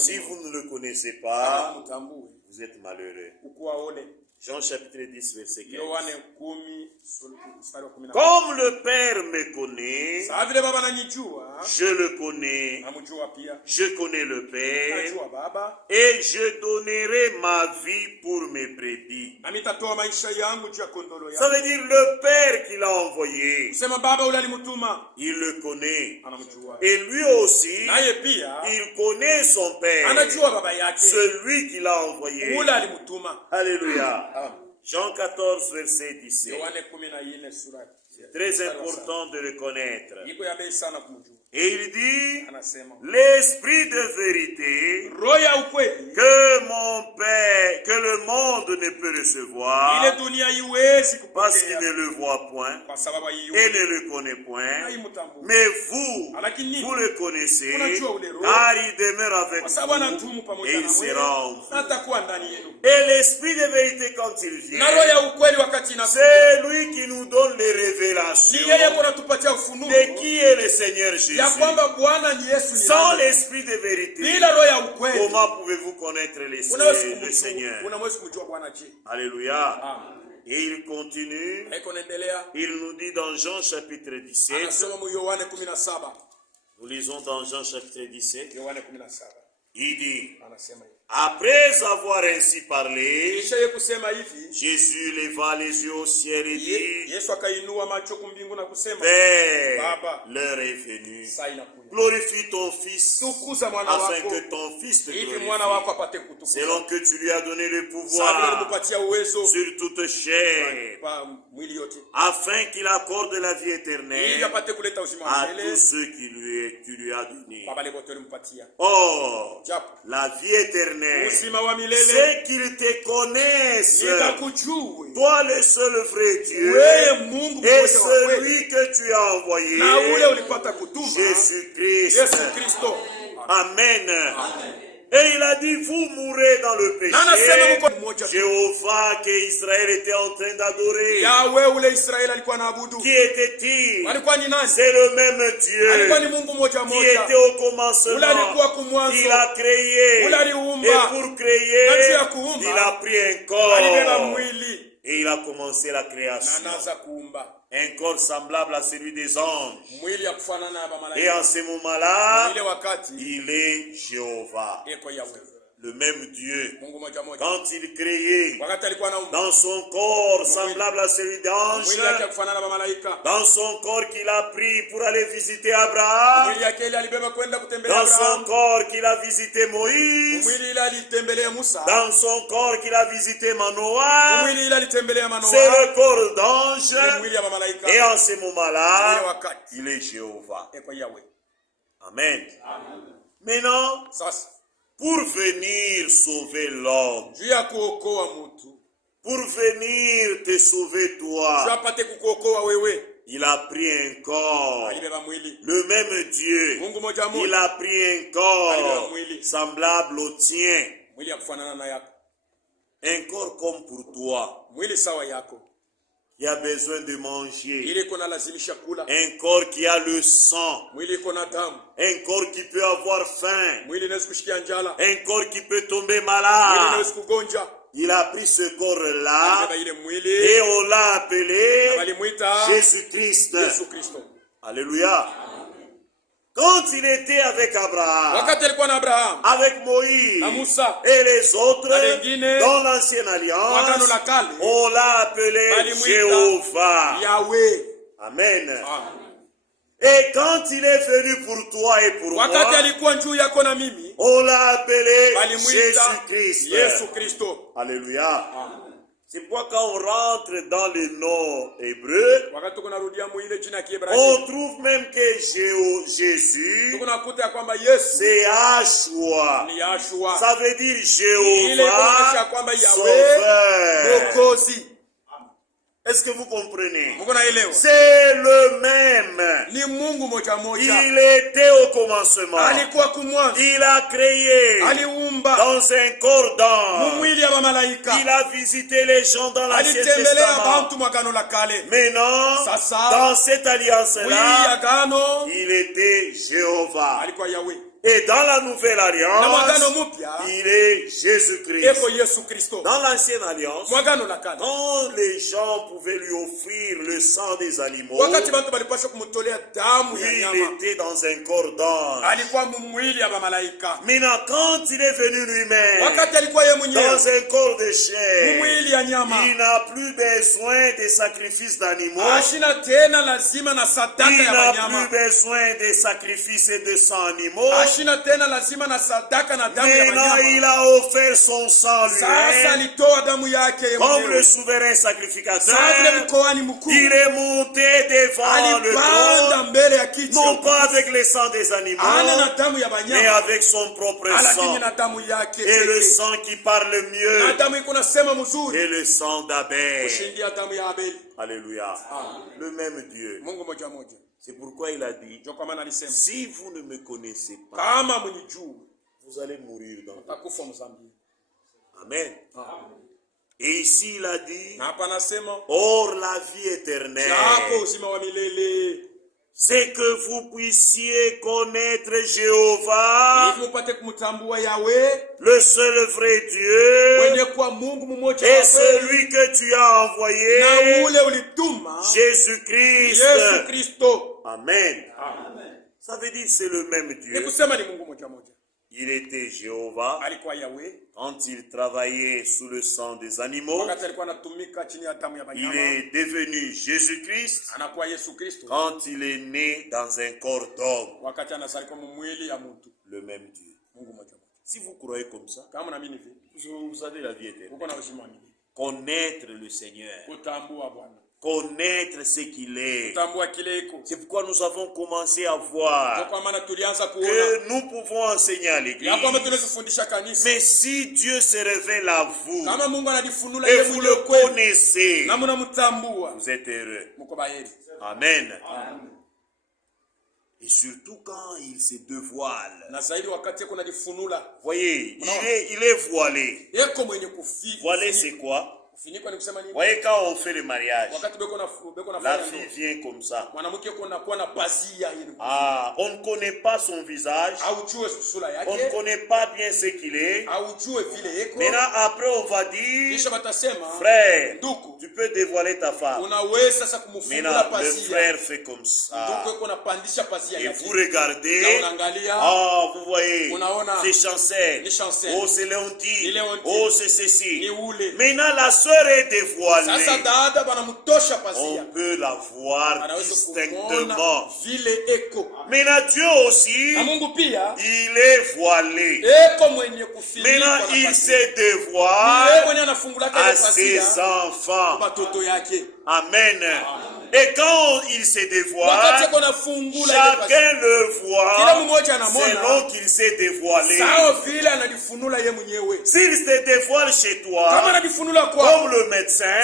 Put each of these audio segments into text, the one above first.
Si vous ne le connaissez pas, vous êtes malheureux. Jean chapitre 10, verset 15. Comme le Père me connaît, je le connais, je connais le Père, et je donnerai ma vie pour mes brebis. Ça veut dire le Père qui l'a envoyé, il le connaît. Et lui aussi, il connaît son Père, celui qui l'a envoyé. Alléluia. Jean 14, verset 17. C'est très important de le connaître. Et il dit, l'esprit de vérité que mon Père, que le monde ne peut recevoir, parce qu'il ne le voit point et ne le connaît point, mais vous, vous le connaissez, car il demeure avec vous et il sera en vous. Et l'esprit de vérité, quand il vient, c'est lui qui nous donne les révélations de qui est le Seigneur Jésus. Sans l'esprit de vérité, comment pouvez-vous connaître le Seigneur? Alléluia. Et il continue, il nous dit dans Jean chapitre 17, nous lisons dans Jean chapitre 17, il dit, après avoir ainsi parlé, Jésus leva les yeux au ciel et dit, Père, l'heure est venue. Glorifie ton Fils, afin que ton Fils te glorifie, selon que tu lui as donné le pouvoir sur toute chair, afin qu'il accorde la vie éternelle à tous ceux tu lui as donné. Or, la vie éternelle, c'est qu'ils te connaissent, toi le seul vrai Dieu, et celui que tu as envoyé, Jésus-Christ. Amen. Et il a dit, vous mourrez dans le péché. Jéhovah que Israël était en train d'adorer. Qui était-il? C'est le même Dieu qui était au commencement. Il a créé. Et pour créer, il a pris un corps. Et il a commencé la création. Un corps semblable à celui des anges. Et en ce moment-là, il est Jéhovah. Le même Dieu, quand il créait dans son corps semblable à celui d'ange, dans son corps qu'il a pris pour aller visiter Abraham, dans son corps qu'il a visité Moïse, dans son corps qu'il a visité Manoah, c'est le corps d'ange, et en ce moment-là, il est Jéhovah. Amen. Maintenant, pour venir sauver l'homme, pour venir te sauver toi, il a pris un corps. Le même Dieu, il a pris un corps semblable au tien. Un corps comme pour toi, qui a besoin de manger, un corps qui a le sang, un corps qui peut avoir faim, un corps qui peut tomber malade. Il a pris ce corps-là et on l'a appelé Jésus-Christ. Alléluia. Quand il était avec Abraham, avec Moïse et les autres dans l'ancienne alliance, on l'a appelé Jéhovah. Amen. Et quand il est venu pour toi et pour moi, on l'a appelé Jésus-Christ. Alléluia. C'est pourquoi quand on rentre dans le nom hébreu, on trouve même que Jésus, c'est Yahshua. Ça veut dire Jéhovah, Sauveur. Est-ce que vous comprenez? C'est le même. Il était au commencement. Il a créé dans un corps d'homme. Il a visité les gens dans l'Ancien Testament. Maintenant, dans cette alliance-là, il était Jéhovah. Et dans la nouvelle alliance, il est Jésus-Christ. Dans l'ancienne alliance, quand les gens pouvaient lui offrir le sang des animaux, il était dans un corps d'ange. Maintenant, quand il est venu lui-même dans un corps de chair, il n'a plus besoin des sacrifices d'animaux. Il n'a plus besoin des sacrifices et de sang animaux. Maintenant, il a offert son sang lui-même comme le souverain sacrificateur. Il est monté devant le trône, non pas avec le sang des animaux, mais avec son propre sang. Et le sang qui parle mieux et le sang d'Abel. Alléluia. Le même Dieu. C'est pourquoi il a dit, si vous ne me connaissez pas, vous allez mourir dans le Amen. Et ici il a dit, or la vie éternelle, c'est que vous puissiez connaître Jéhovah, le seul vrai Dieu, et celui que tu as envoyé, Jésus-Christ. Amen. Ça veut dire c'est le même Dieu. Il était Jéhovah quand il travaillait sous le sang des animaux. Il est devenu Jésus-Christ quand il est né dans un corps d'homme. Le même Dieu. Si vous croyez comme ça, vous avez la vie éternelle. Connaître le Seigneur. Connaître ce qu'il est. C'est pourquoi nous avons commencé à voir que nous pouvons enseigner à l'église. Mais si Dieu se révèle à vous et vous le connaissez, vous êtes heureux. Amen. Et surtout quand il se dévoile. Voyez, il est voilé. Voilé, c'est quoi? Voyez, quand on fait le mariage, la fille vient comme ça. On ne connaît pas son visage. On ne connaît pas bien ce qu'il est. Maintenant, après, on va dire, frère, tu peux dévoiler ta femme. Maintenant, le frère fait comme ça. Et vous regardez, vous voyez, c'est Chancel. Oh, c'est Léontine. Oh, c'est ceci. Maintenant, la soeur est dévoilée. On peut la voir distinctement. Maintenant, Dieu aussi, il est voilé. Maintenant, il se dévoile à ses enfants. Amen. Et quand il se dévoile, chacun le voit selon qu'il s'est dévoilé. S'il se dévoile chez toi comme le médecin,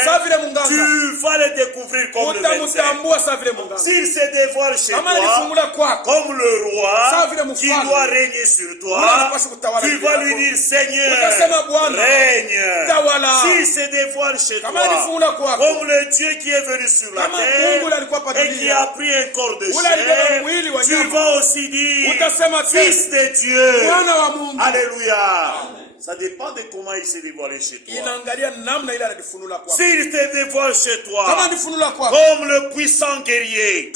tu vas le découvrir comme le médecin. S'il se dévoile chez toi comme le roi qui doit régner sur toi, tu vas lui dire, Seigneur, règne. S'il se dévoile chez toi comme le Dieu qui est venu sur la terre et qui a pris un corps de chair, tu vas aussi dire, Fils de Dieu. Alléluia. Ça dépend de comment il s'est dévoilé chez toi. S'il te dévoile chez toi comme le puissant guerrier,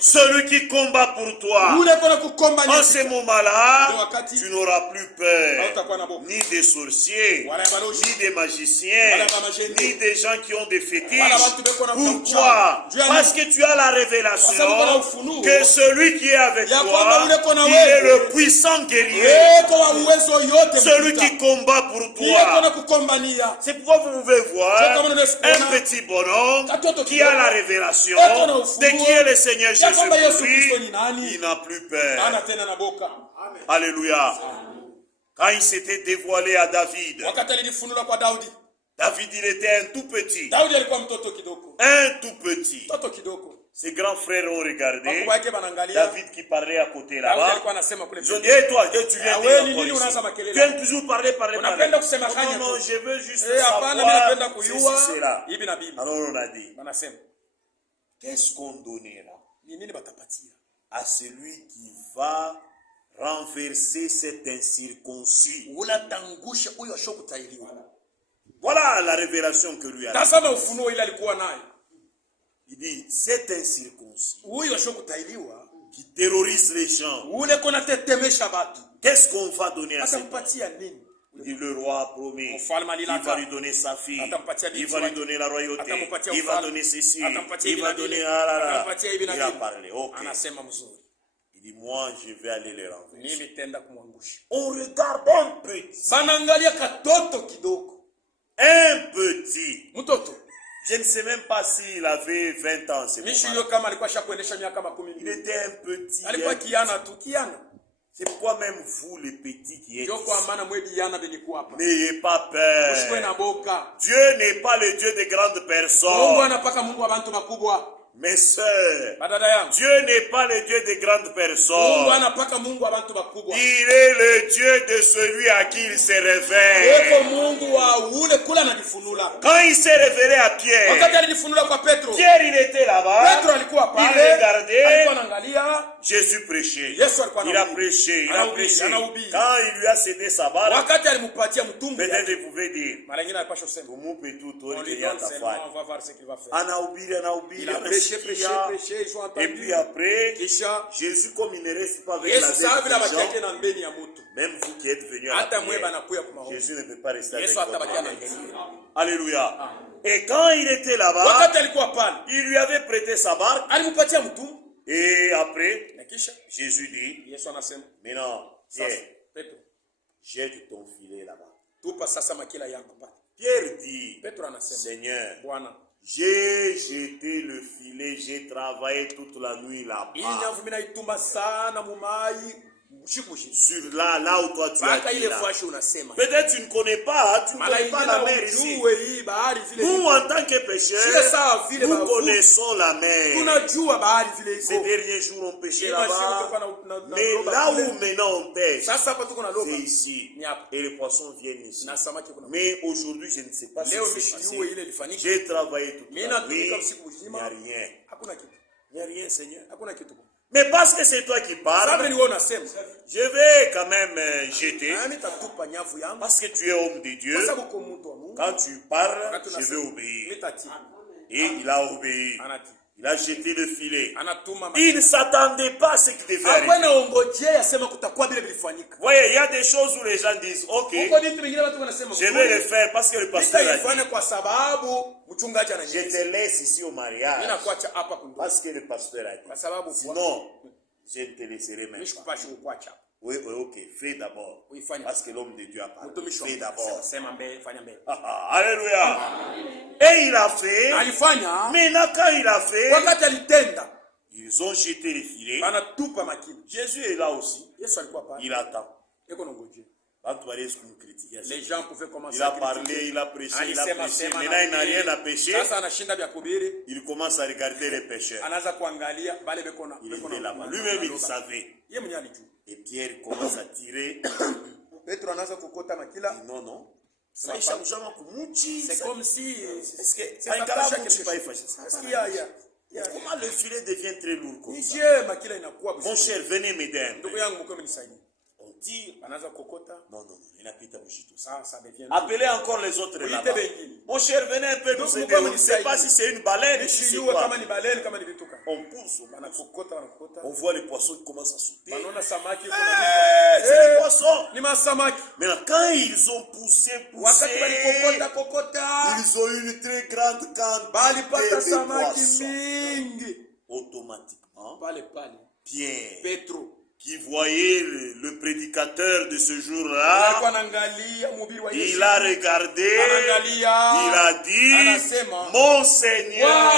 celui qui combat pour toi, en ce moment-là, tu n'auras plus peur ni des sorciers, ni des magiciens, ni des gens qui ont des fétiches. Pourquoi? Parce que tu as la révélation que celui qui est avec toi, il est le puissant guerrier, celui qui combat pour pour toi. C'est pourquoi vous pouvez voir un petit bonhomme qui a la révélation de qui est le Seigneur Jésus-Christ. Il n'a plus peur. Alléluia. Quand il s'était dévoilé à David, David, il était un tout petit. Un tout petit. Ses grands frères ont regardé David qui parlait à côté là-bas. Ils ont dit, hey, toi, tu viens de encore ici. Tu aimes toujours parler. Non, non, je veux juste savoir ceci, cela. Alors on a dit, qu'est-ce qu'on donnera à celui qui va renverser cet incirconcis? Voilà la révélation que lui a dit. Il dit, cet incirconcis qui terrorise les gens, qu'est-ce qu'on va donner à cet homme? Il dit, le roi a promis, il va lui donner sa fille, il va lui donner la royauté, il va donner ceci, il va donner... Il a parlé, ok. Il dit, moi, je vais aller les renverser. On regarde un petit. Un petit. Je ne sais même pas s'il avait 20 ans. Il était un petit. C'est pourquoi même vous, les petits qui êtes ici, n'ayez pas peur. Dieu n'est pas le Dieu des grandes personnes. Mes sœurs, Dieu n'est pas le Dieu des grandes personnes. Il est le Dieu de celui à qui il se révèle. Quand il s'est révélé à Pierre, Pierre il était là-bas, il regardait, Jésus prêchait. Il a prêché. Quand il lui a cédé sa barre, peut-être il pouvait dire, et puis après, Jésus, comme il ne reste pas avec la gens, même vous qui êtes venus à la prière, Jésus ne peut pas rester avec vous. Alléluia. Et quand il était là-bas, il lui avait prêté sa barque. Et après, Jésus dit, maintenant, Pierre, jette ton filet là-bas. Pierre dit, Seigneur, j'ai jeté le filet, j'ai travaillé toute la nuit là-bas. Sur là où toi tu as dit là. Peut-être tu ne connais pas, la mer ici. Nous, en tant que pécheurs, nous connaissons la mer. Ces derniers jours, on pêchait là-bas. Mais là où maintenant on pêche, c'est ici. Et les poissons viennent ici. Mais aujourd'hui, je ne sais pas ce qui s'est passé. J'ai travaillé toute la nuit. Il n'y a rien. Il n'y a rien, Seigneur. Mais parce que c'est toi qui parles, je vais quand même jeter. Parce que tu es homme de Dieu. Quand tu parles, je vais obéir. Et il a obéi. Il a jeté le filet. Il ne s'attendait pas à ce qui devait arriver. Voyez, il y a des choses où les gens disent, ok, je vais le faire parce que le pasteur a dit. Je te laisse ici au mariage parce que le pasteur a dit. Sinon, je ne te laisserai même pas. Oui, ok, fais d'abord. Parce que l'homme de Dieu a parlé. Fais d'abord. Alléluia. Et il a fait. Maintenant, quand il a fait, ils ont jeté les filets. Jésus est là aussi. Il attend. Les gens pouvaient commencer. Il a parlé, il a prêché, Maintenant, il n'a rien à pécher. Il commence à regarder les pécheurs. Il était là-bas. Lui-même, il savait. Et Pierre commence à tirer. Non, non. C'est comme si. Est-ce que. Comment le filet devient très lourd comme ça? Mon cher, venez m'aider. On tire. Non, il n'a plus tout ça. Appelez encore les autres là-bas. Mon cher, venez un peu nous aider. On ne sait pas si c'est une baleine ou si c'est quoi. On pousse. On voit les poissons qui commencent à sauter. C'est les poissons. Maintenant, quand ils ont poussé, ils ont eu une très grande quantité de poissons. Automatiquement, Pierre qui voyait le prédicateur de ce jour-là, il a regardé, il a dit, mon Seigneur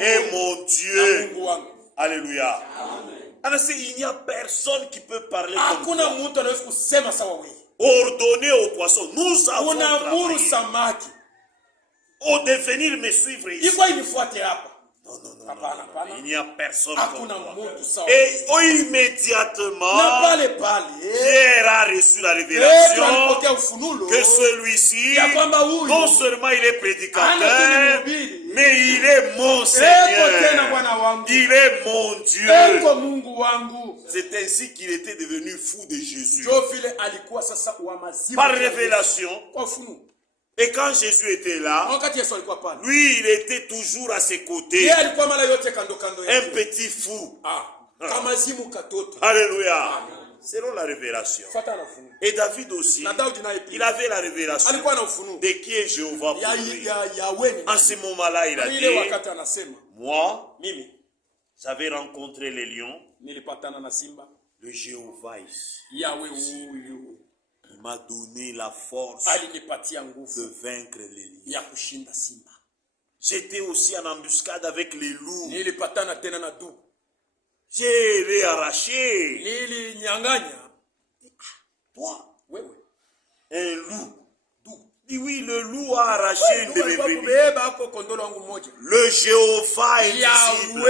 et mon Dieu. Alléluia. Il n'y a personne qui peut parler comme toi. Ordonner aux poissons. Nous avons travaillé. Au devenir me suivre ici. Non. Il n'y a personne comme toi. Et immédiatement, Pierre a reçu la révélation que celui-ci, non seulement il est prédicateur, mais il est mon Seigneur. Il est mon Dieu. C'est ainsi qu'il était devenu fou de Jésus. Par révélation. Et quand Jésus était là, lui, il était toujours à ses côtés. Un petit fou. Alléluia. Selon la révélation. Et David aussi, il avait la révélation de qui est Jéhovah pour lui. En ce moment-là, il a dit, moi, j'avais rencontré les lions, le Jéhovah ici. Il m'a donné la force de vaincre les lions. J'étais aussi en embuscade avec les loups. J'ai les arraché. Toi, un loup. Dis oui, le loup a arraché une de mes brebis. Le Jéhovah invisible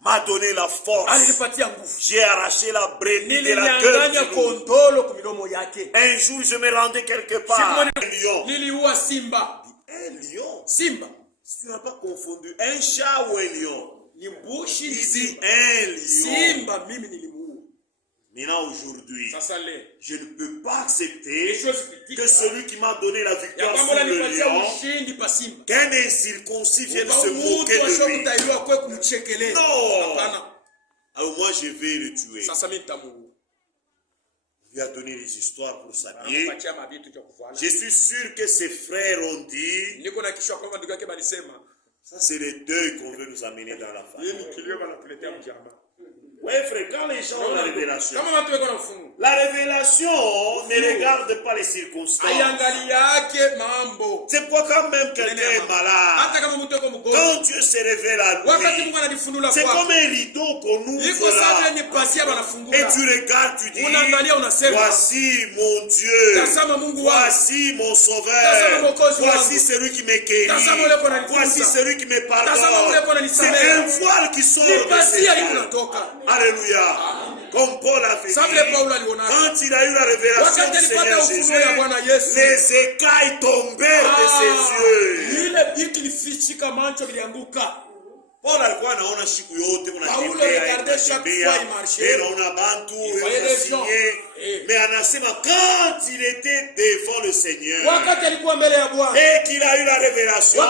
m'a donné la force. J'ai arraché la brebis de la gueule du loup. Un jour, je me rendais quelque part. Un lion. Un lion. Simba. Tu n'as pas confondu un chat ou un lion. Il dit un lion. Maintenant, aujourd'hui, je ne peux pas accepter que celui qui m'a donné la victoire sur le lion, qu'un incirconcis vienne se moquer de lui. Non. Alors moi, je vais le tuer. Il lui a donné les histoires pour s'habiller. Je suis sûr que ses frères ont dit, ça c'est le deuil qu'on veut nous amener dans la famille. Oui, frère, quand les gens ont la révélation ne regarde pas les circonstances. C'est pourquoi quand même quelqu'un est malade, quand Dieu se révèle à lui, c'est comme un rideau qu'on ouvre là. Et tu regardes, tu dis, voici mon Dieu, voici mon sauveur, voici celui qui me guérit, voici celui qui me pardonne. C'est un voile qui sort de ses yeux. Alléluia. Comme Paul a fait dit, quand il a eu la révélation du Seigneur Jésus, les écailles tombèrent de ses yeux. Paul alikuwa anaona siku yote unatembea unaona bantu unasinye, mais anasema quand il était devant le Seigneur et qu'il a eu la révélation, on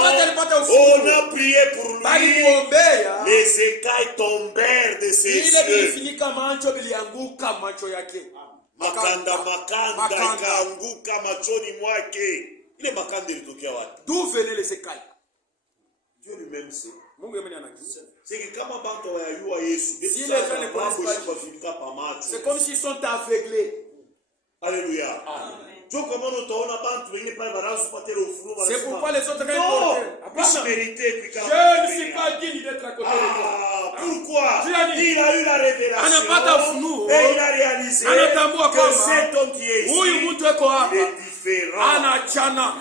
a prié pour lui, les écailles tombèrent de ses yeux. Makanda ikaanguka machoni mwake. Ile makanda ilitokea wapi? D'où venaient les écailles? Dieu lui-même sait. C'est que kama bantu wayajua Yesu, si les gens ne connaissent pas, c'est comme s'ils sont aveuglés. Alléluia. C'est pourquoi les autres je ne suis pas digne d'être à côté de toi. Pourquoi? Il a eu la révélation et il a réalisé que cet homme qui est ici,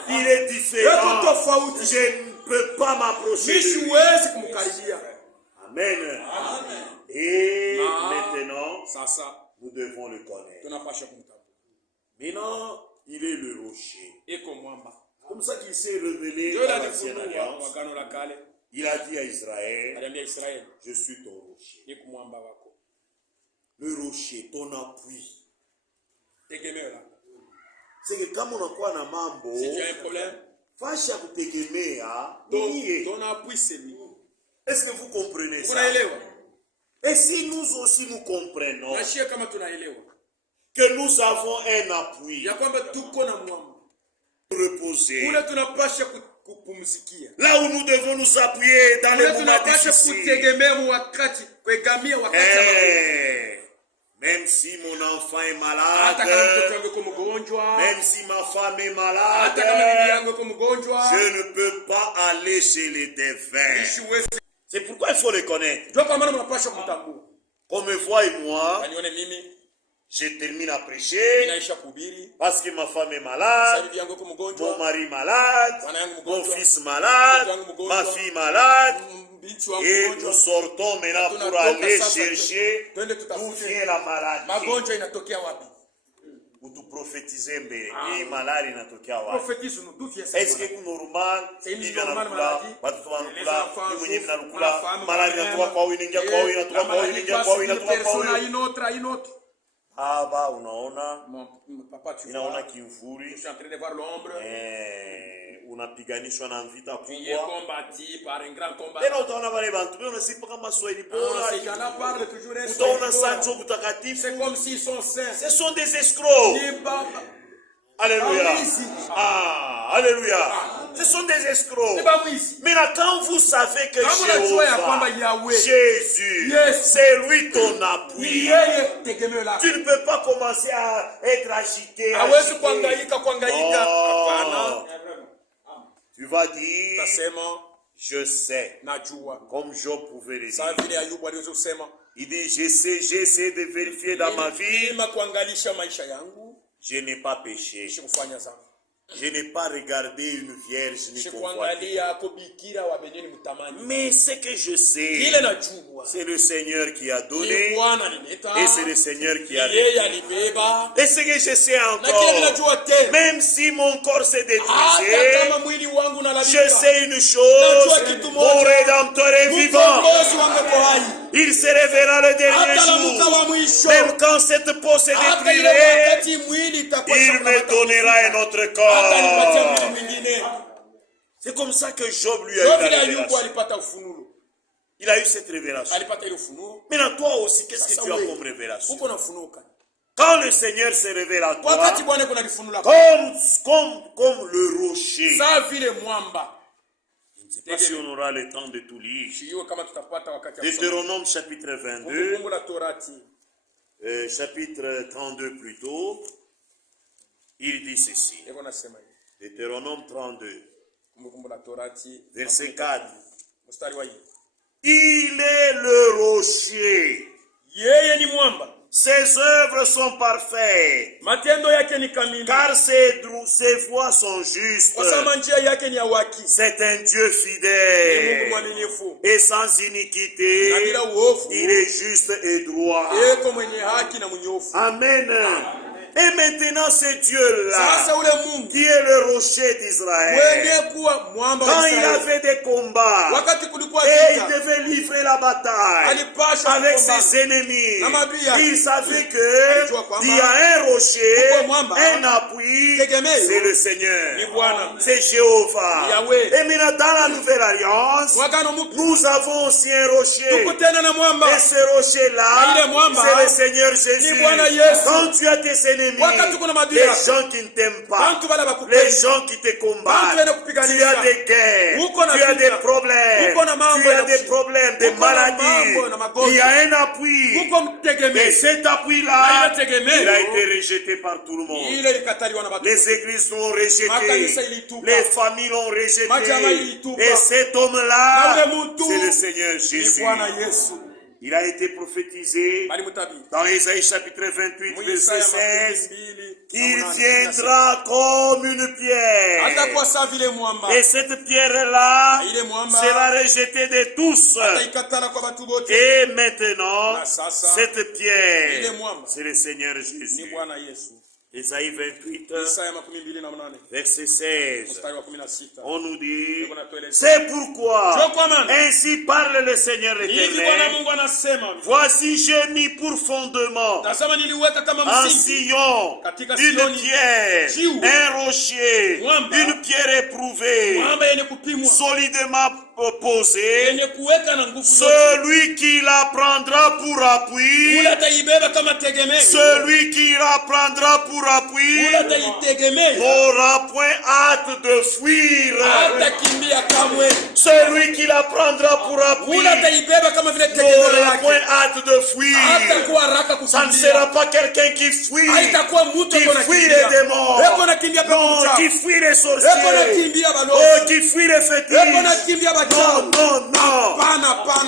il est différent. Je ne peux pas m'approcher de lui. Amen. Et maintenant, nous devons le connaître. Maintenant, il est le rocher. Comme ça qu'il s'est révélé dans l'Ancienne Alliance. Il a dit à Israël, je suis ton rocher. Le rocher, ton appui. C'est que quand on a quoi na mambo, si tu as un problème, ton appui c'est lui. Est-ce que vous comprenez ça? Et si nous aussi nous comprenons que nous avons un appui, reposer, kupumzikia. Là où nous devons nous appuyer dans les moments Tunapaswa difficiles. kutegemea wakati, kuegamia wakati wa magumu. Même si mon enfant est Hata kama mtoto malade, wangu yuko mgonjwa, même si ma femme est hata kama bibi malade, yangu yuko mgonjwa, je ne peux pas aller chez les défunts. siwezi. C'est pourquoi il faut les connaître. Ndio kwa maana mnapaswa kumtambua. Qu'on me voie et moi, Wanione mimi je termine à prêcher ninaisha kuhubiri. parce que ma femme est Sasa malade, bibi yangu yuko mon mgonjwa, mari malade, bwana yangu mon mgonjwa, fils malade, ma fille malade. binti wangu Et nous mgonjwa. sortons maintenant pour aller chercher d'où vient la maladie. Magonjwa inatokea wapi? Utuprophétiser mbele. Hii malari inatokea wapi? Prophétise nous d'où vient Est-ce cette que c'est normal? C'est une Bibi normale anakula, maladie. watoto Les wanakula, enfants mimi mwenyewe souffrent, ninakula, ma femme, malari ma inatoka mère. kwa huyu, inaingia kwa huyu, inatoka kwa huyu, inaingia kwa huyu, inatoka kwa personne à huyu. une autre, à une autre. Baba, unaona? Mon papa, tu Inaona vois, kimvuri. je suis en train de voir l'ombre. Unapiganishwa na vita Tu es kubwa. combattu par un grand combat. Tena utaona wale bantu beo nasipa kama Swahili bora. Ces gens-là parlent toujours un Utaona seul Sancho mot. Mtakatifu. C'est comme s'ils sont saints. Ce sont des escrocs. Ni baba. Alléluia. Ici. Ah, alléluia. Ce sont des escrocs. Ni baba ici. Maintenant, quand vous savez que Kama unajua ya kwamba Jéhovah, Yahweh, Jésus, Yes. c'est lui ton ni appui, yeye tegemeo lako. tu ne peux pas commencer à être agité. Hawezi agité. kuhangaika. Hapana. Tu vas dire, Tasema je sais, najua. comme Job pouvait le Sawa dire. vile Ayubu aliweza kusema, Il dit, j'essaie de vérifier dans ma vie, Nilipima kuangalisha maisha yangu, je n'ai pas péché. sikufanya dhambi. Je n'ai pas regardé une vierge ni convoité. Sikuangalia kubikira wa Benyoni mtamani. Mais ce que je sais, Kile najua. c'est le Seigneur qui a Ni donné Bwana alileta. et c'est le Seigneur qui a Yeye réglé. alibeba. Et ce que je sais Na kile encore, ninajua tena. même si mon corps s'est Hata détruisé, kama mwili wangu je unalabika. sais une chose, mon Rédempteur est vivant. Mkombozi wangu yuko hai. Il se révélera le dernier Hata la muka jour. wa mwisho. Même quand cette peau se Hata ile détruirait, wakati mwili itakuwa il me donnera un autre atanipatia corps. mwili mwingine. C'est comme ça que Job lui a Ndio eu vile la Ayubu révélation. alipata ufunuo. Il a eu cette révélation. Alipata ile ufunuo. Maintenant, toi aussi, qu'est-ce que Sasa tu as wewe, comme révélation? uko na ufunuo gani? Quand le Seigneur se révèle à toi, Wakati Bwana kuna lifunula comme le rocher. saa vile mwamba. Je ne sais pas si on aura le temps de tout lire. Sio kama tutapata wakati wa kusoma. Deutéronome chapitre 22, Kumbukumbu la Torati. chapitre 32 plutôt, il dit ceci. Eko nasema hivi. Deutéronome 32, Kumbukumbu la Torati. verset 4. Mstari wa 1. Il est le rocher. Yeye ni mwamba. Ses œuvres sont parfaites, Matendo yake ni kamili. car ses voies sont justes. Kwa sababu njia yake ni ya haki. C'est un Dieu Ni Mungu fidèle mwaminifu. et sans Na iniquité. bila uovu. Il est juste et droit. Yeko mwenye haki na mnyofu. Amen. Et maintenant, ce Dieu-là, Sasa ule Mungu qui est le rocher d'Israël, mwenye kuwa mwamba wa quand il Israeli. avait des combats, Wakati kulikuwa et il vita, devait livrer la bataille alipasha avec kupambana. ses ennemis, Na maadui yake. il savait que Alijua kwamba il y a un rocher, kuko mwamba, un appui, tegemeo, c'est le ni Seigneur, Bwana. c'est Jéhovah. Yahweh. Et maintenant, dans la nouvelle alliance, Mwagano mpya. nous avons aussi un rocher. Tuko tena na mwamba. Et ce rocher-là, Na ile mwamba, c'est le Seigneur Jésus. ni Bwana Yesu. Quand tu as tes ennemis, Wakati kuna maadui les yako. gens qui ne t'aiment pas, Bantu wale bakupendi. les gens qui te Bantu combattent, wanakupiganisha. tu as des guerres, Uko na tu as vita. des problèmes, Uko na mambo tu as ya des kushi. problèmes, des Uko na maladies. mambo na magonjwa. Il y a un appui. Uko Et mtegemeo. cet Na appui-là, ile tegemeo, il a été rejeté par tout le monde. ile likataliwa na watu. Les églises l'ont rejeté, Makanisa ilitupa. les familles l'ont rejeté. Majamaa ilitupa. Et cet Na homme-là, ule mtu c'est le Seigneur ni Jésus. Bwana Yesu. Il a été prophétisé Bali mtabiri. dans Isaïe chapitre 28, verset Isaya 16. 22. Il viendra comme une pierre. Atakuwa sawa vile mwamba. Et cette pierre-là Ile mwamba sera rejetée de tous. ataikatala kwa watu wote. Et maintenant, Na sasa, cette ile pierre, mwamba c'est le Seigneur ni Jésus. Bwana Yesu. Isaïe 28, Isaya 28, verset 16. mstari wa 16. On nous dit, Niko natueleza. c'est pourquoi, Ndio kwa maana ainsi parle le Seigneur hivi Bwana l'Éternel. Mungu anasema, Voici, j'ai mis pour fondement tazama niliweka kama un msingi sillon, katika une Sioni, pierre, jiwe, un rocher, mwamba, une pierre éprouvée, mwamba yenye kupimwa, solidement posée. yenye kuweka na nguvu zote. Celui qui la prendra pour appui, Ule ataibeba kama tegemeo. celui qui la prendra pour appui, l'appui n'aura point hâte de fuir. Celui qui la prendra pour appui n'aura point hâte de fuir. Ça ne sera pas quelqu'un qui fuit les démons, non, qui fuit les sorciers, oh, qui fuit les fétiches. Non.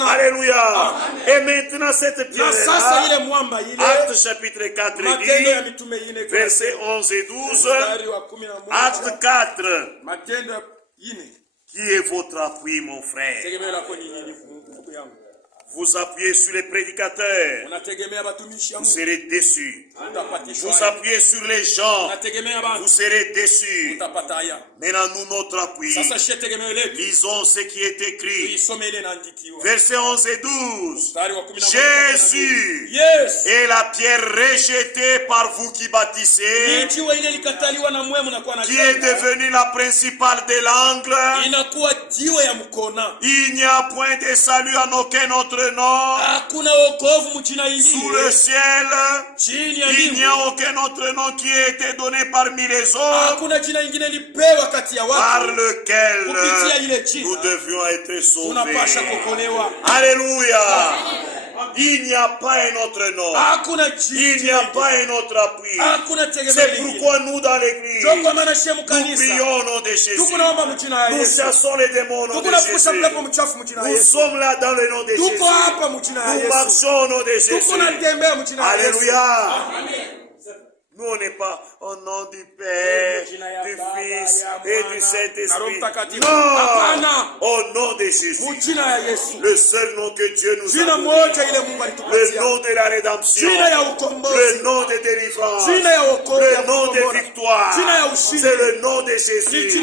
Alléluia. Et maintenant cette pierre-là, Acte chapitre 4 dit, versets 11 et 12, Acte 4, qui est votre appui, mon frère? Vous appuyez sur les prédicateurs, vous serez déçus. Vous appuyez sur les gens, vous serez déçus. Maintenant, nous, notre appui, lisons ce qui est écrit. Versets 11 et 12. Jésus est la pierre rejetée par vous qui bâtissez, qui est devenue la principale de l'angle. Il n'y a point de salut en aucun autre nom sous le ciel. Il n'y a aucun autre nom qui ait été donné parmi les autres par lequel nous devions être sauvés. Alléluia. Il n'y a pas un autre nom. Il n'y a pas un autre appui. C'est pourquoi nous dans l'église, nous prions au nom de Jésus. Nous chassons les démons au nom de Jésus. Nous sommes là dans le nom de Jésus. Nous marchons au nom de Jésus. Alléluia. Nous, on n'est pas au nom du Père, du Fils et du Saint-Esprit. Non, au nom de Jésus. Le seul nom que Dieu nous a donné. Le nom de la rédemption. Le nom de délivrance. Le nom de victoire. C'est le nom de Jésus.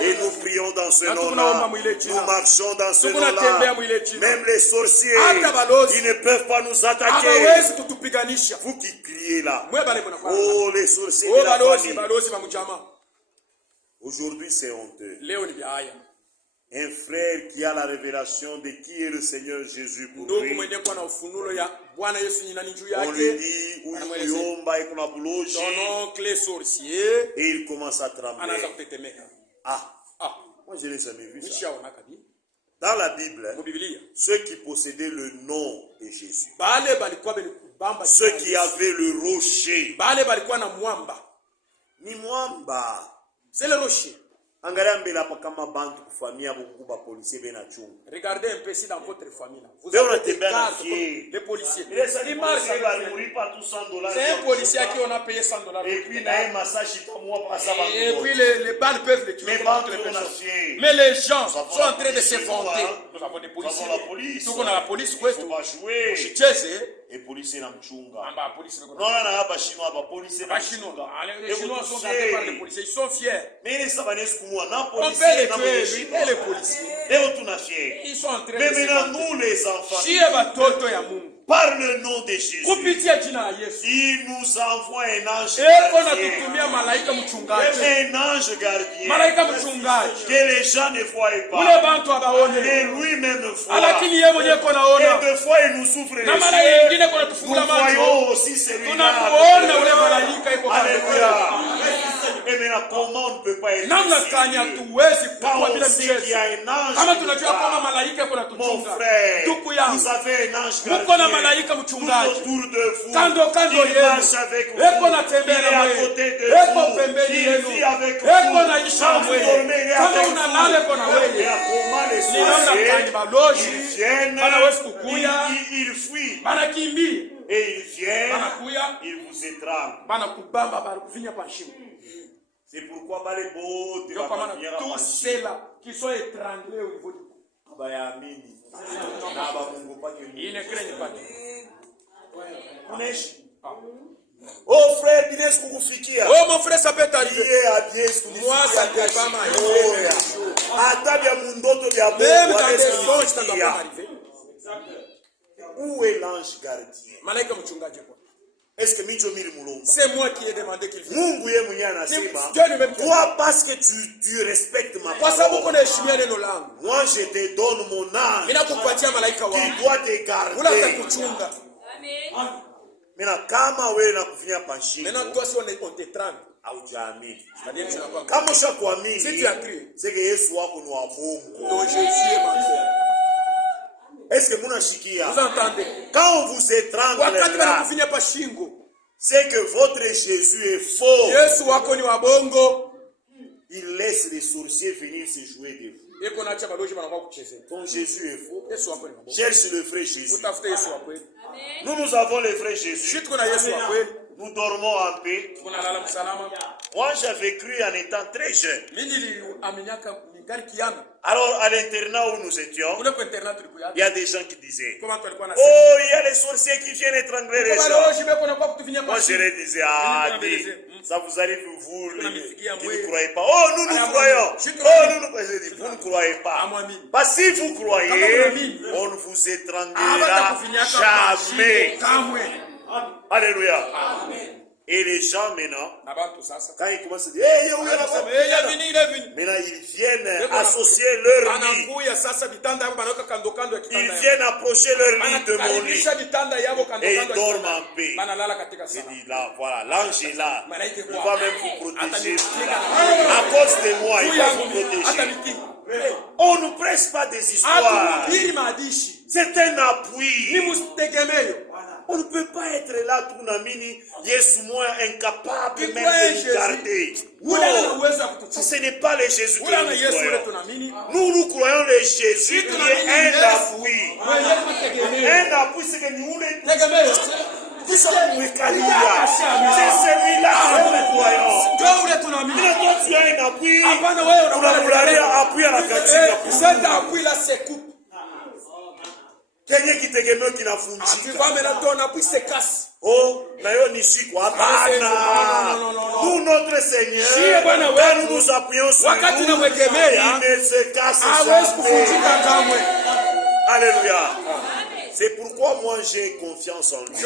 Et nous prions dans ce nom-là. Nous marchons dans ce nom-là. Même les sorciers, ils ne peuvent pas nous attaquer. Vous qui criez là. Oh, les sorciers de la famille. Aujourd'hui, c'est honteux. Un frère qui a la révélation de qui est le Seigneur Jésus pour lui. On lui dit, et il commence à trembler. Moi je n'ai jamais vu ça. Dans la Bible, ceux qui possédaient le nom de Jésus, ceux qui avaient le rocher, ni mwamba, c'est le rocher. Regardez un peu si dans votre famille, vous avez des gardes, des policiers. C'est un policier à qui on a payé $100. Et puis les balles peuvent les tuer. Mais les gens sont en train de se vanter. Nous avons des policiers. Nous avons la police. Et police na mchunga. Les Chinois sont gardés par les policiers. Ils sont fiers. Mais les on peut les tuer, lui et les policiers. Ils sont en train de se maintenant, nous les enfants, par le nom de Jésus, il nous envoie un ange gardien. Que les gens ne voient pas. Et lui-même voit. Et deux fois il nous souffre les yeux. Nous voyons aussi celui-là. Alléluia. Et maintenant, comment on ne peut pas être quand on sait qu'il y a un ange. Mon frère, vous avez un ange gardien tout autour de vous. Il marche avec vous. Il est à côté de vous. Il vit avec vous. Quand vous dormez, il est avec vous. Et comment les sorciers, ils viennent, ils fuient. Et ils viennent, ils vous étranglent. C'est pourquoi les beaux tous ceux-là qui sont étranglés au niveau du cou. Ils ne craignent pas. Oh frère, oh mon frère, ça peut t'arriver. Moi, ça ne peut pas m'arriver. Même dans les songes, ça ne doit pas m'arriver. Où est l'ange gardien? Est-ce que c'est moi qui ai demandé qu'il vienne. Toi, parce que tu respectes ma parole, moi je te donne mon ange qui doit te garder. Maintenant, kama wewe na kufinya pashingo. Maintenant, toi, si on t'étrangle, haujaamini. c'est-à-dire que tu n'as pas. Kama ushakuamini, Si tu as cru, c'est que Yesu wako ni wa bongo. donc Jésus est ma soeur. Est-ce que munashikia? Vous entendez? Quand on vous étrangle Wakati là, wanakufinya pashingo, c'est que votre Jésus est faux. Yesu wako ni wa bongo. Il laisse les sorciers venir se jouer de vous. Eko naacha baloji banakuwa kuchezea. Ton Jésus est faux. Yesu wako ni wa bongo. Cherche le vrai Jésus. Utafute Yesu wa kweli. Nous avons le vrai Jésus. Shit kuna Yesu wa kweli. Nous dormons en paix. Tunalala msalama. Moi, j'avais cru en étant très jeune. Mimi niliaminika ningali kiana. Alors, à l'internat où nous étions, Kule kwa internet tulikuwa. il y a des gens qui disaient, Kama watu walikuwa na oh, il y a les sorciers qui viennent étrangler les gens. baloji beko na kwa kutufinya Moi, je pashingo. leur disais, ah, ça vous arrive, vous, qui ne croyez pas. Oh, nous, nous croyons. Oh, nous, nous, vous ne croyez pas. Parce que si vous croyez, on ne vous étranglera jamais. Alléluia. Et les gens maintenant, quand ils commencent à dire, hey, maintenant ils viennent associer leur lit. Ils viennent approcher leur lit de mon lit. Et ils dorment en paix. Je dis là, voilà, l'ange est là. Il va même vous protéger. À cause de moi, il va vous protéger. On ne presse pas des histoires. C'est un appui. On ne peut pas être là, Tunamini, Yesu moi incapable même de nous garder. Non, ce n'est pas le Jésus que nous croyons. Nous croyons le Jésus qui est un appui. Un appui, c'est que nous c'est celui-là que nous croyons. Mais quand tu as un appui, on a appui à la katika. Cet appui-là se coupe. Kenye kitegemeo kinafunjika. Oh, na yo nishiko hapana. Nous notre Seigneur, quand nous nous appuyons sur lui, il ne se casse jamais. Alléluia. C'est pourquoi moi j'ai confiance en lui.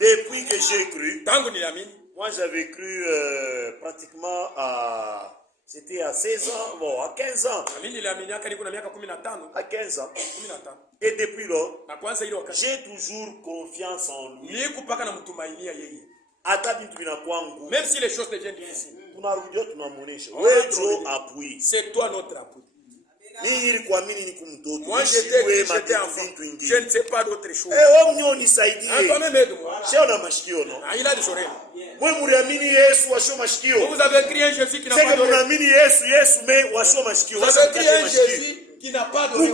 Depuis que j'ai cru, moi j'avais cru pratiquement à... C'était à 16 ans, bon, à 15 ans. À 15 ans. Et depuis lors, j'ai toujours confiance en lui. Même si les choses deviennent difficiles, c'est toi notre appui. Moi j'étais enfant, je ne sais pas d'autre chose. Toi-même aide-moi. Il a des oreilles. Vous avez crié un Jésus qui n'a pas d'oreille. Vous avez crié un Jésus qui n'a pas d'oreille.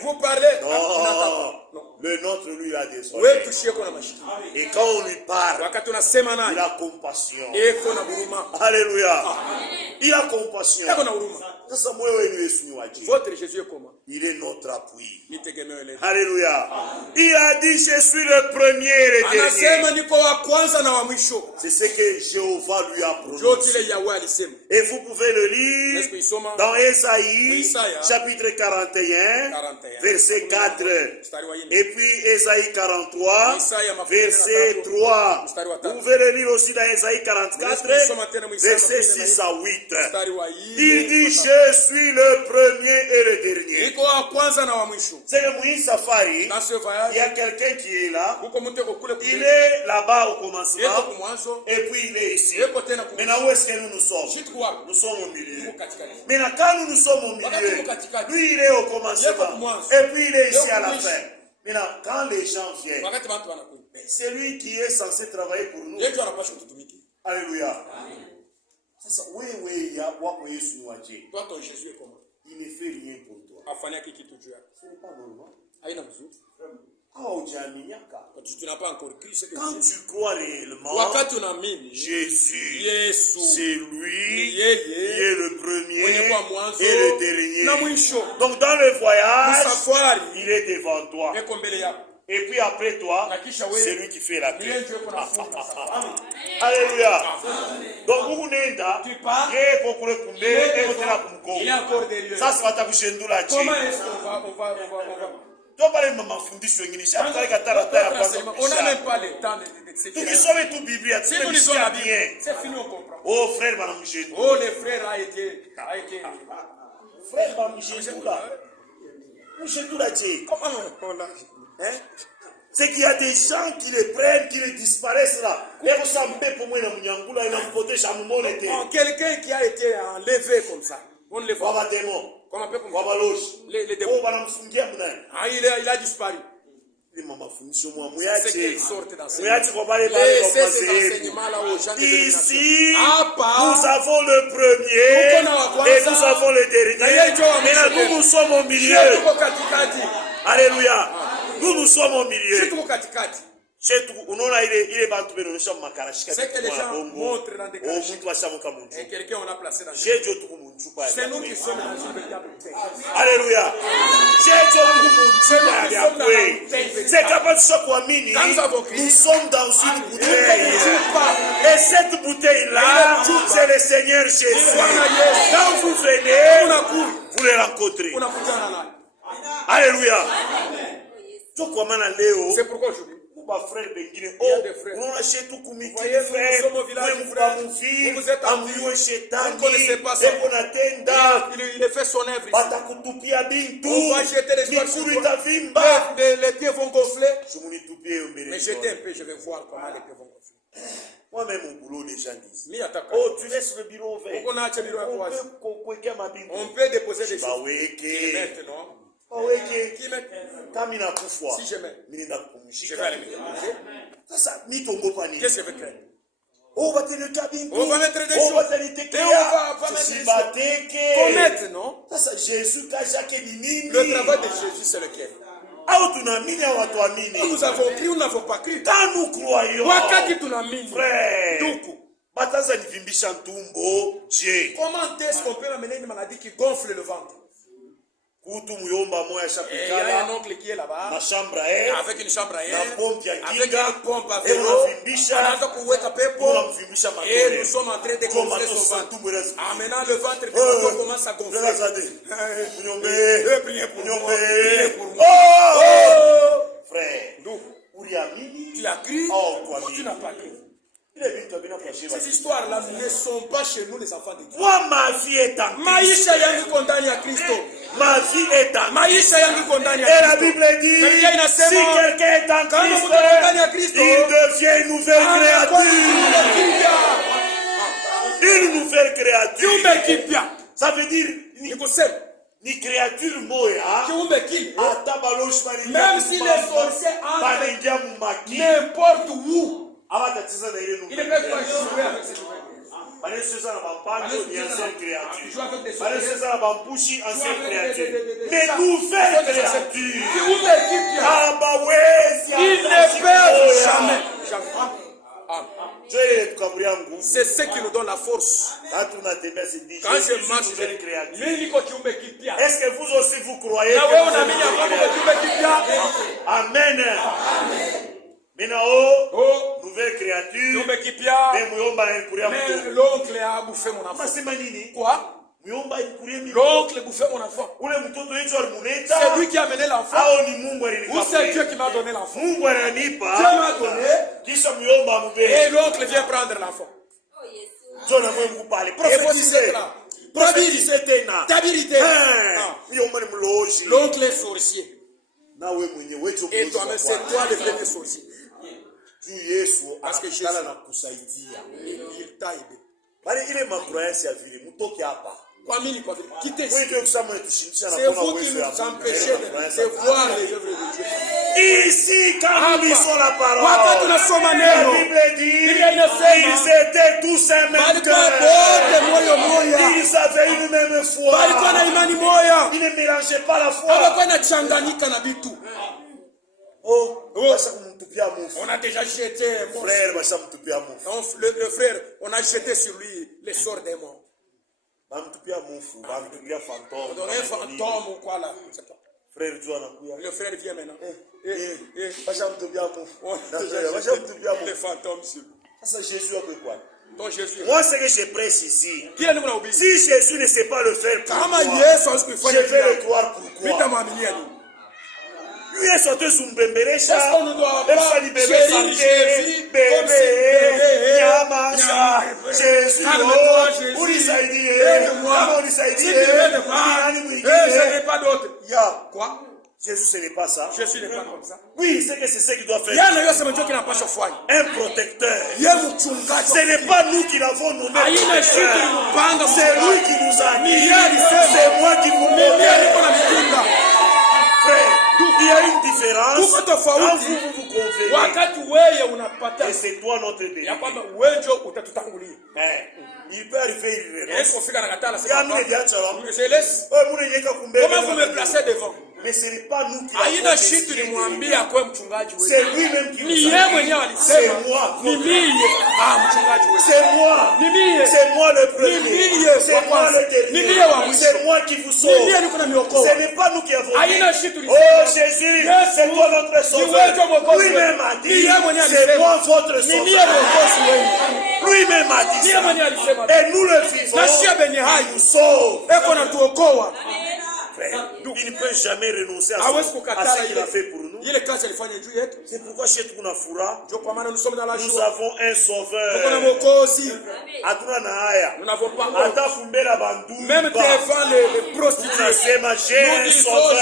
Vous parlez. Non. Le nôtre, lui, a des oreilles. Et quand on lui parle, il a compassion. Alléluia. Il a compassion. Votre Jésus est comment? Il est notre appui. Alléluia. Il a dit, je suis le premier et le dernier. C'est ce que Jéhovah lui a prononcé. Et vous pouvez le lire dans Ésaïe, chapitre 41, verset 4. Et puis Ésaïe 43, verset 3. Vous pouvez le lire aussi dans Ésaïe 44, verset 6 à 8. Il dit, je suis le premier et le dernier. C'est le Moïse Safari. Il y a quelqu'un qui est là. Il est là-bas au commencement. Et puis il est ici. Maintenant, où est-ce que nous sommes? Nous sommes au milieu. Maintenant, quand nous sommes au milieu, lui il est au commencement. Et puis il est ici à la fin. Maintenant, quand les gens viennent, c'est lui qui est censé travailler pour nous. Alléluia. Oui, toi, ton Jésus est comment? Il ne fait rien pour toi. Ce n'est pas normal. Tu n'as pas encore cru ce que quand tu crois réellement, Jésus, c'est lui qui est le premier et le dernier. Donc dans le voyage, il est devant toi. Et puis après toi, c'est lui qui fait la paix. Alléluia. Donc vous n'êtes pas, il est encore derrière. Ça, c'est ta bouche. Comment est-ce qu'on va on n'a même pas le temps de si nous lisons la Bible, c'est fini, on comprend. Oh frère, oh les frères a été frère, comment on l'a Hein? C'est qu'il y a des gens qui les prennent, qui les disparaissent là. Quelqu'un qui a été enlevé comme ça. On ne le voit pas. Comment on peut comprendre? Les démons. Il a disparu. C'est quelle sorte d'enseignement? Laissez cet enseignement-là aux gens. Ici, nous avons le premier et nous avons le dernier. Maintenant, nous sommes au milieu. Alléluia. Nous sommes au milieu. C'est que les gens montrent dans des cas. Et quelqu'un on a placé dans le c'est nous qui sommes dans une véritable bouteille. Alléluia. C'est capable de se nous sommes dans une bouteille. Et cette bouteille-là, c'est le Seigneur Jésus. Quand vous venez, vous le rencontrez. Alléluia. C'est pourquoi je dis. Il y a des frères. Vous sommes au village, vous êtes en vie, vous ne connaissez pas ça. Il fait son œuvre ici. On va jeter des soirs sur toi. Les pieds vont gonfler. Mais jetez un peu, je vais voir comment les pieds vont gonfler. Moi-même, mon boulot, les gens disent. Oh, tu laisses le bureau ouvert. On peut déposer des choses. Maintenant. Si je mets, je vais aller me manger. Qu'est-ce que je vais faire? On va mettre des choses. On va mettre, non? Le travail de Jésus, c'est lequel? Nous avons cru ou nous n'avons pas cru? Quand nous croyons, frère, comment est-ce qu'on peut amener une maladie qui gonfle le ventre? Il y a un oncle qui est là-bas, avec une chambre à air, avec une pompe à vélo, et nous sommes en train de gonfler son ventre. Maintenant le ventre de l'enfant commence à gonfler. Priez pour moi. Frère, tu as cru ou tu n'as pas cru? Ces histoires-là ne sont pas chez nous les enfants de Dieu. Moi, ma vie est en Christ. Maisha yangu kondani ya Kristo. Ma vie est en Maisha yangu kondani ya Kristo. Kristo. Et la Bible dit, si quelqu'un est en Christ, il devient une nouvelle créature. Une nouvelle créature. Ça veut dire, ni créature moya. Même si les sorciers entrent n'importe où, il ne peut pas jouer avec cette nouvelle. Mais nouvelle créature. Il ne perd jamais. C'est ce qui nous donne la force. Quand je marche, est-ce que vous aussi vous croyez Amen. Maintenant, nouvelle créature. Mais l'oncle a bouffé mon enfant. Quoi? L'oncle a bouffé mon enfant. C'est lui qui a amené l'enfant. Ou c'est Dieu qui m'a donné l'enfant? Dieu m'a donné. Et l'oncle vient prendre l'enfant. L'oncle est sorcier. Et toi-même, c'est toi le premier sorcier. Parce que Jésus il t'a aidé. Il est ma croyance à vivre. Quittez ici. C'est vous qui nous empêchez de voir les œuvres de Dieu. Ici, quand nous lisons la parole, la Bible dit, ils étaient tous un même cœur. Ils avaient une même foi. Ils ne mélangeaient pas la foi. On a déjà jeté un frère, le frère, on a jeté sur lui les sorts des morts. On donne un fantôme ou quoi là? Le frère vient maintenant. Le fantôme sur lui. Moi, ce que je prêche ici, si Jésus ne sait pas le faire pour moi, je vais le croire pourquoi. Lui est sorti sur Mbemberesha. Est-ce qu'on doit avoir Jésus, bébé, Yamasa, Jésus, Unisaidié, si tu ne veux pas d'autre. Ya. Quoi? Jésus, ce n'est pas ça. Jésus n'est pas comme ça. Oui, c'est que c'est ce qu'il doit faire. Un protecteur. Ce n'est pas nous qui l'avons nommé. C'est lui qui nous a dit. C'est moi qui vous protège. Frère, il y a une différence quand vous convenez. Et c'est toi notre délit. Il peut arriver, il comment vous me placez devant? Mais ce n'est pas nous qui l'avons fait. C'est lui-même qui nous a dit. C'est moi. C'est moi. C'est moi le premier. C'est moi le dernier. C'est moi qui vous sauve. Ce n'est pas nous qui avons dit. Oh Jésus, c'est toi notre sauveur. Lui-même a dit. C'est moi votre sauveur. Lui-même a dit ça. Et nous le vivons. Il nous sauve. Il ne peut jamais renoncer à ce qu'il a fait pour nous. C'est pourquoi chez Tunafura, nous avons un sauveur. Nous n'avons pas même devant les prostituées. J'ai un sauveur.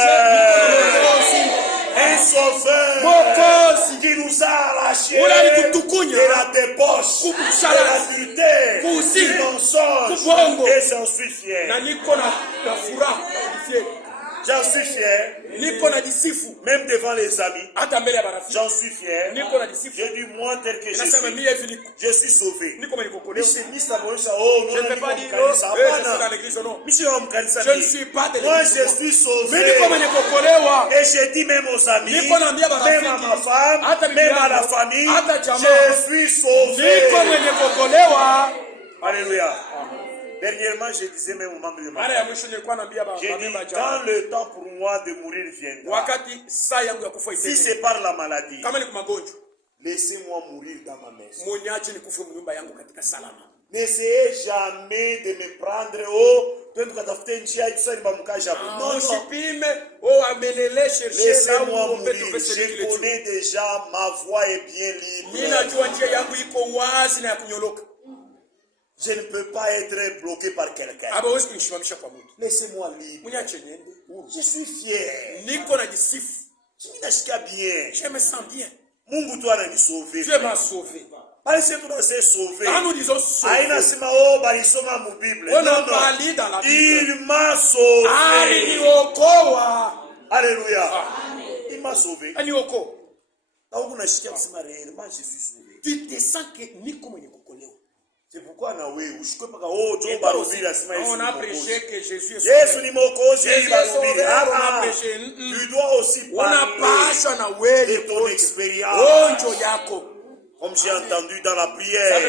Un sauveur qui nous a arrachés de la débauche, de l'adultère, du mensonge. Et j'en suis fier. J'en suis fier. Même devant les amis. J'en suis fier. J'ai dit moi tel que je suis sauvé. Je ne suis pas de l'église. Moi je suis sauvé. Et j'ai dit même aux amis, même à ma femme, même à la famille, je suis sauvé. Alléluia. Dernièrement, je disais même aux membres de ma famille, j'ai dit, quand le temps pour moi de mourir viendra, si c'est par la maladie, laissez-moi mourir dans ma maison. N'essayez jamais de me prendre non, laissez-moi mourir. Je connais déjà, ma voix est bien libre. Je ne peux pas être bloqué par quelqu'un. Laissez-moi libre. Je suis fier. Je me sens bien. Mungu tu ananisauve. Dieu m'a sauvé. Sauvé. Quand nous disons sauvé, on a parlé dans la Bible. Il m'a sauvé. Alléluia. Il m'a sauvé. Tu te sens que Nico. C'est pourquoi on a prêché que Jésus est sauvé. Tu dois aussi parler de ton expérience. Comme j'ai entendu dans la prière,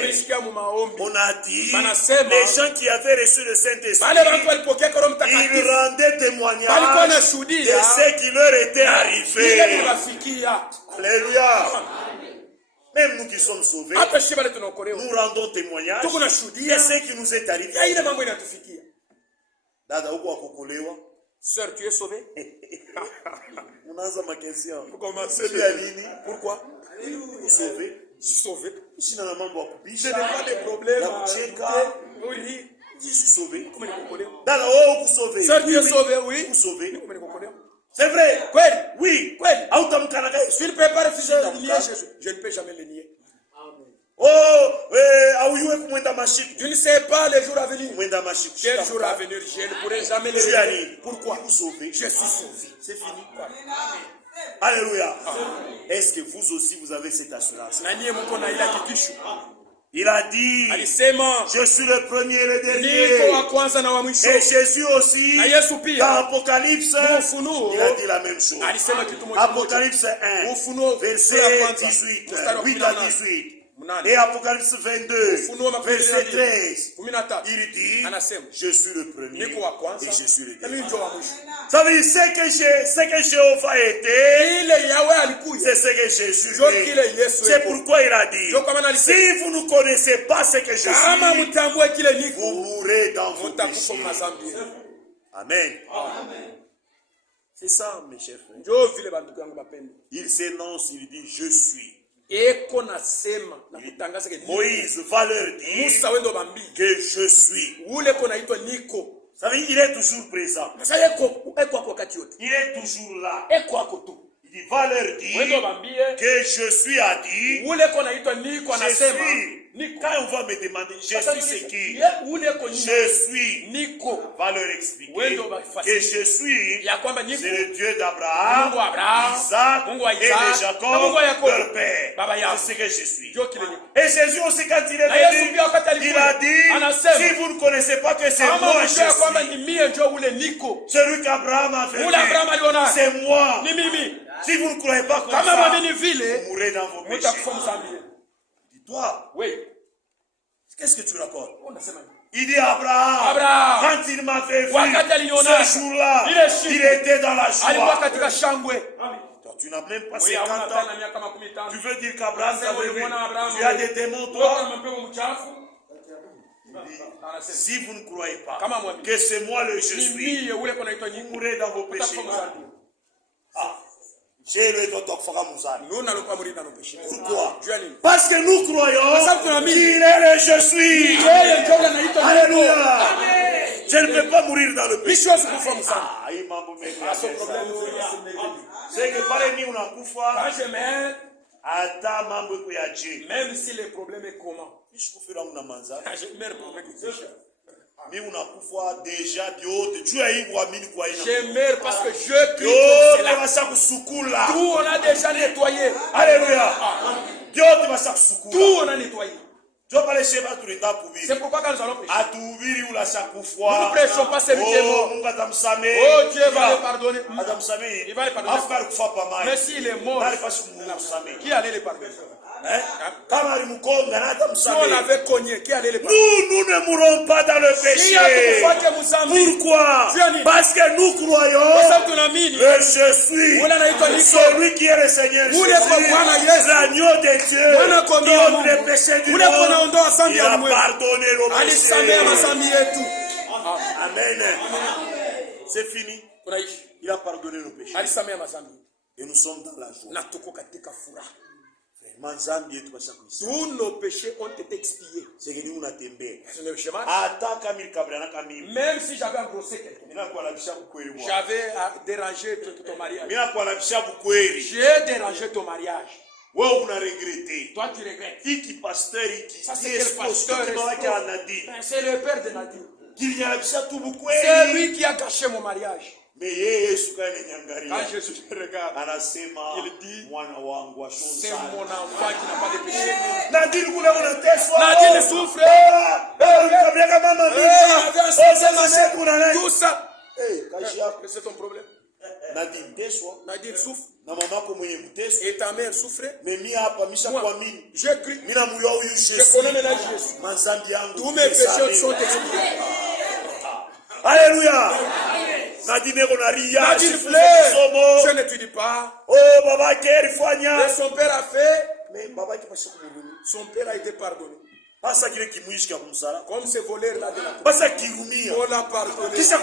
on a dit, les gens qui avaient reçu le Saint-Esprit, ils rendaient témoignage de ce qui leur était arrivé. Alléluia. Même nous qui sommes sauvés, nous rendons témoignage de ce qui nous est arrivé. Dada, sœur, tu es sauvée? Pourquoi? Sauvé. Je suis sauvé. Je n'ai pas de problème. Je suis sauvé. Sauvé. Sœur, tu es sauvé, oui. Sauvé. C'est vrai. Oui. Tu ne peux pas refuser de nier Jésus. Je ne peux jamais le nier. Je ne sais pas les jours à venir. Quel jour à venir, je ne pourrai jamais le nier. Pourquoi? Je suis sauvé. C'est fini. Alléluia. Est-ce que vous aussi vous avez cette assurance? Il a dit, je suis le premier et le dernier. Et Jésus aussi, dans Apocalypse, il a dit la même chose. Apocalypse 1, verset 18, 8 à 18. Et Apocalypse 22, verset 13, il dit, je suis le premier et je suis le dernier. Ça veut dire, ce que Jéhovah était, c'est ce que Jésus est. C'est pourquoi il a dit, si vous ne connaissez pas ce que je suis, vous mourrez dans vos péchés. Amen. C'est ça, mes chers frères. Il s'énonce, il dit, je suis. Moïse va leur dire que je suis. Ça veut dire il est toujours présent. Il est toujours là. Il dit, va leur dire que je suis à dire. Je suis. Quand on va me demander, je suis ce qui? Je suis. Va leur expliquer que je suis. C'est le Dieu d'Abraham, Isaac et de Jacob, leur père. C'est ce que je suis. Et Jésus aussi, quand il est venu, il a dit, si vous ne connaissez pas que c'est moi, je suis. Celui qu'Abraham a fait, c'est moi. Si vous ne croyez pas comme ça, vous mourrez dans vos péchés. Dis-toi, qu'est-ce que tu racontes? Il dit Abraham, quand il m'avait vu, ce jour-là, il était dans la joie. Toi, tu n'as même pas 50 ans. Tu veux dire qu'Abraham t'avait vu? Tu as des démons, toi? Si vous ne croyez pas que c'est moi le je suis, vous mourrez dans vos péchés. Pourquoi? Parce que nous croyons qu'il est le je suis. Alléluia. Je ne peux pas mourir dans le péché. C'est que par les on a kufa. Même si le problème est comment? Je meurs pour avec le péché. Mais on a pouvoir déjà je meurs parce que je crie tout on a déjà nettoyé. Alléluia. Tout on a nettoyé. C'est pourquoi quand nous allons prêcher, nous ne prêchons pas celui qui est mort. Oh, Dieu va le pardonner. Il va le pardonner. Mais s'il est mort, qui allait le pardonner? Si on avait cogné, qui allait le pardonner? Nous ne mourrons pas dans le péché. Pourquoi? Parce que nous croyons que je suis celui qui est le Seigneur Jésus, l'agneau de Dieu qui ôte les péchés du monde. Il a pardonné nos péchés. Amen. C'est fini. Il a pardonné nos péchés. Et nous sommes dans la joie. Tous nos péchés ont été expiés. Même si j'avais engrossé quelqu'un, j'avais dérangé ton mariage. J'ai dérangé ton mariage. Toi tu regrettes. Ça c'est quel pasteur? C'est le père de Nadir. C'est lui qui a gâché mon mariage. Mais quand Jésus regarde, il dit, c'est mon enfant qui n'a pas de péché. Nadir souffre. Tout ça. C'est ton problème. Nadir souffre. Et ta mère souffrait. Moi, je crie. Je connais maintenant Jésus. Tous mes péchés sont expiés. Alléluia. Nadir pleure. Je ne te dis pas. Oh, Baba, quel foignard. Et son père a fait. Mais Baba, son père a été pardonné. Comme ce voleur là de la terre. On l'a pardonné. Il est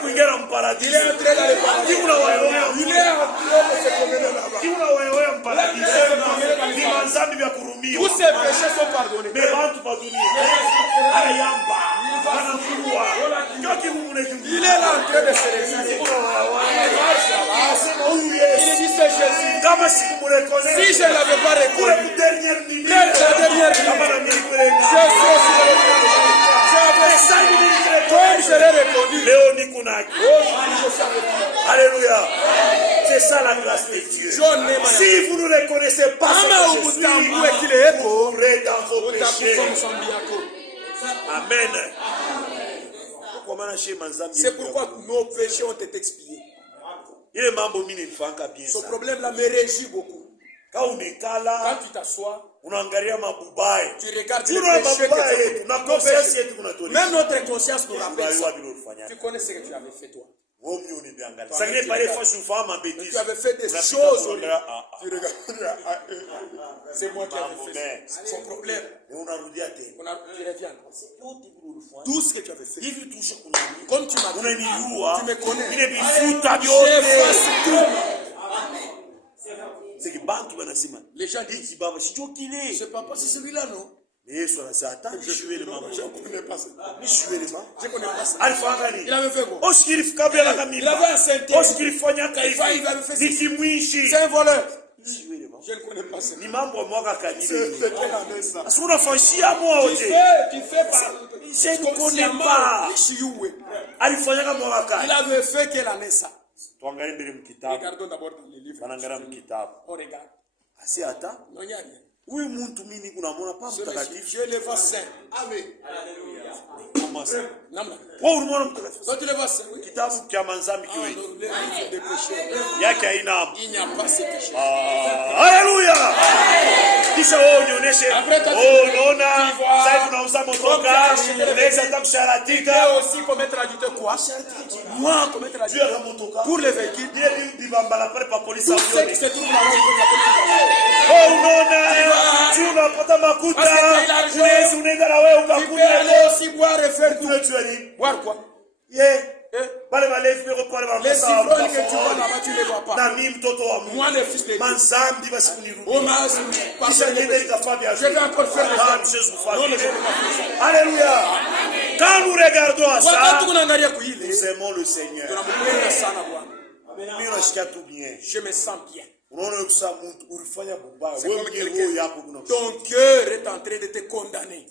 entré dans le paradis. Il est entré de se promener là-bas. Tous ses péchés sont pardonnés. Il est là en train de se résigner. Il dit c'est Jésus. Si je ne l'avais pas reconnu, la dernière nuit, comme je l'ai reconnu. Alléluia. C'est ça la grâce de Dieu. Si vous ne reconnaissez pas ce que je suis, vous mourrez dans vos péchés. Amen. C'est pourquoi nos péchés ont été expiés. Ce problème-là me réjouit beaucoup. Quand tu t'assois, tu regardes les péchés que tu as. Même notre conscience nous rappelle ça. Tu connais ce que tu avais fait toi. Tu avais fait des choses. Tu regardes. C'est moi qui avais fait ça. Son problème. Tu reviens. Tout ce que tu avais fait. Comme tu m'as dit, tu me connais. J'efface tout. Les gens disent, c'est papa, c'est celui-là, non? Yesu anasema attends, je suis le mambo. Je ne connais pas ça. Je suis le mambo. Je ne connais pas ça. Alifanya nini? Il avait fait quoi? Osikilifika bila kamili. Il avait un synthèse. Osikilifanya Il avait fait ça. nikimwishi. C'est un voleur. Je ne connais pas ça. Ni mambo mwaka kadiri. C'était la messa. Parce qu'on a franchi à moi Tu fais par... Je ne connais pas. Alifanya mwaka kadiri. Il avait fait que la messa. Tuangalie mbele mkitabu. Regardons d'abord dans les livres. Wanangara mkitabu. On regarde. Asi hata. Non, il n'y a rien. Huyu mtu mimi kunamwona pa mtakatifu. Je le vois saint. Amen. Comment ça? Namna. Wewe unamwona mtakatifu? Toi tu le vois saint. Oui. Kitabu cha manzambi kiwe. Les livres des péchés. Yake haina. Il n'y a pas ces péchés. Haleluya. Kisha wewe unionyeshe. Unaona sasa tunauza motoka. Unaweza hata kusharatika. Aussi commettre la dite quoi? Moi commettre la dite pour les véhicules. Bibambala pale pa polisi Tout ce qui se trouve là-bas pour la police. Unaona tu unapata makuta. Unaweza unaenda na wewe ukakunywa aussi boire et faire tout. Boire quoi? Pale balevi peko pale ba les ivrognes que tu vois là-bas tu les vois pas. Na mimi mtoto wa Mungu. Moi le fils de Dieu. Manzambi basi kunirudi. Oh mas Kisha niende nikafanya. Je vais encore faire les choses. Non, je vais pas faire ça. Alléluia. Quand nous regardons à ça, wakati tunaangalia kuile nous aimons le Seigneur. tunampenda sana Bwana. Mimi nasikia tout bien. Je me sens bien. Unaona kusa mtu ulifanya bubaya. C'est Wewe comme mwenyewe yako kuna. ton cœur est en train de te condamner.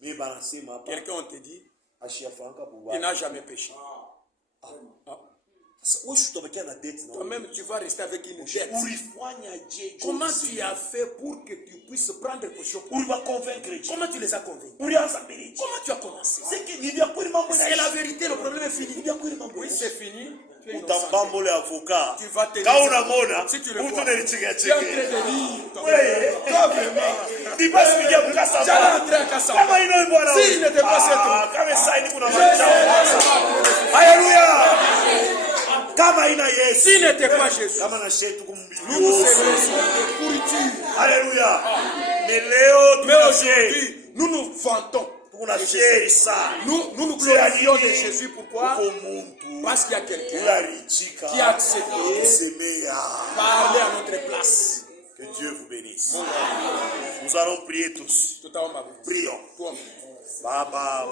Mimi banasema hapa. Quelqu'un te dit Ashiafanga il bubaya. n'a jamais péché. Sasa wewe utabakia na dette na. Toi-même tu vas rester avec une dette. Ulifanya je? Comment tu as fait pour que tu puisses prendre caution? Uliba convaincre. Comment tu les as convaincus? Ulianza mbele. Comment tu as commencé? C'est que nibia kweli mambo na. C'est la vérité, le problème est fini. Nibia kweli mambo. Oui, c'est fini. Utambambo le avocat. Tu vas te Quand on a mona, si tu le où vois. tu es cheke Tu es en train cheke. de lire. Toi vraiment. Ni basi bikia mkasa. J'allais entrer à Kassamba. Kama ino bwana. S'il n'était pas cet kama ça ni kuna maisha. Alléluia. Kama ina Yesu. S'il n'était pas Jésus, Kama na shetu kumbi. nous nous serions de pourriture. Alléluia. Mais Léo, Mais aujourd'hui, nous nous vantons. Kuna fieri sana. Nous nous glorifions de Jésus. Pourquoi? Muntu. Parce qu'il y a quelqu'un Urichika. qui a accepté Semea. parler à notre place. Que Dieu vous bénisse. Nous allons prier tous. Prions. Baba.